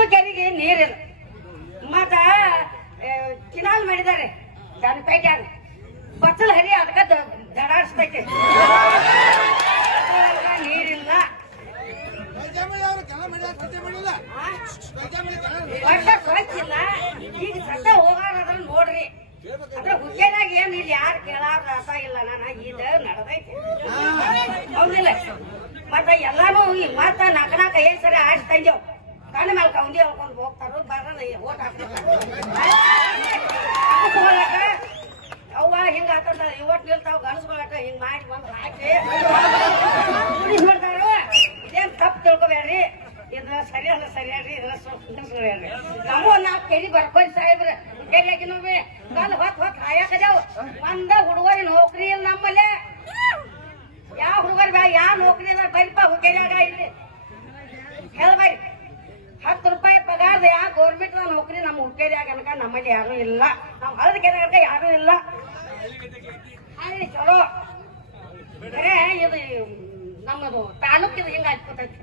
ಮೂರು ಕೆರೆಗೆ ನೀರಿಲ್ಲ. ಮತ್ತ ಕಿನಾಲ್ ಮಾಡಿದ್ದಾರೆ ಜನಪೇಟ್ಯಾಗ ಬಚ್ಚಲ್ ಹರಿ ಅದಕ್ಕ ದಡಾಡ್ಸ್ತೈತೆ. ನೀರಿಲ್ಲ, ವರ್ಷ ಸ್ವಚ್ಛ ಇಲ್ಲ. ಈಗ ಸದ್ದ ಹೋಗಾರ ನೋಡ್ರಿ. ಅದ್ರ ಹುದ್ದೆದಾಗ ಏನ್ ಇಲ್ಲಿ ಯಾರು ಕೇಳಾರ ಅರ್ಥ ಇಲ್ಲ. ನಾನು ಇದ ನಡೆದೈತಿ ಹೌದಿಲ್ಲ. ಮತ್ತ ಎಲ್ಲಾನು ಮತ್ತ ನಾಲ್ಕ ಐದು ಸರಿ ಆಡ್ಸ್ ತಂದೇವ್ ಕಣ್ಣ ಮೇಲೆ ಕೌಂದಿ ಹೇಳ್ಕೊಂಡ್ ಹೋಗ್ತಾರ. ಬರೋಣ ಓಟ್ ಹಾಕ್ತಾರ. ಅವ್ವ ಹಿಂಗ ಹಾಕೊಂಡ ಓಟ್ ನಿಲ್ತಾವ ಗಣಸ್ಕೊಳಕ ಹಿಂಗ್ ಮಾಡಿ ಬಂದ್ ಹಾಕಿ ನೋಡ್ತಾರ. ಇದೇನ್ ತಪ್ಪು ತಿಳ್ಕೊಬೇಡ್ರಿ. ಇದ್ರ ಸರಿ ಅಲ್ಲ ಸರಿ ಅಲ್ರಿ. ಇದ್ರ ಸ್ವಲ್ಪ ನಾವು ನಾಲ್ಕು ಕೆಡಿ ಬರ್ಕೋರಿ ಸಾಹೇಬ್ರ ಹುಕ್ಕೇರಿಯಾಗಿ ನೋವಿ ಕಲ್ ಹೊತ್ ಹಾಯಾಕದೇವ್. ಒಂದ ಹುಡುಗರಿ ನೌಕರಿ ಇಲ್ಲ ನಮ್ಮಲ್ಲಿ. ಯಾವ ಹುಡುಗರಿ ಬಾ ಯಾವ ನೌಕರಿ ಇದಾರ ಬರಿಪ ಹುಕ್ಕೇರಿಯಾಗ ಇಲ್ಲಿ ಹೇಳ್ಬರಿ. 10 ರೂಪಾಯಿ ಪಗಾರದ ಯಾವ ಗೌರ್ಮೆಂಟ್ ನೌಕರಿ ನಮ್ಮ ಹುಕ್ಕೇರಿಯಾಗ ಅನ್ಕ ನಮ್ಮಲ್ಲಿ ಯಾರು ಇಲ್ಲ. ನಾವು ಹಳದ ಕೆರೆಯಾಗ ಯಾರು ಇಲ್ಲ. ಅಲ್ಲಿ ಚಲೋ ಬರೇ ಇದು ನಮ್ಮದು ತಾಲೂಕಿದು ಹಿಂಗ ಹಚ್ಕೊತೈತಿ.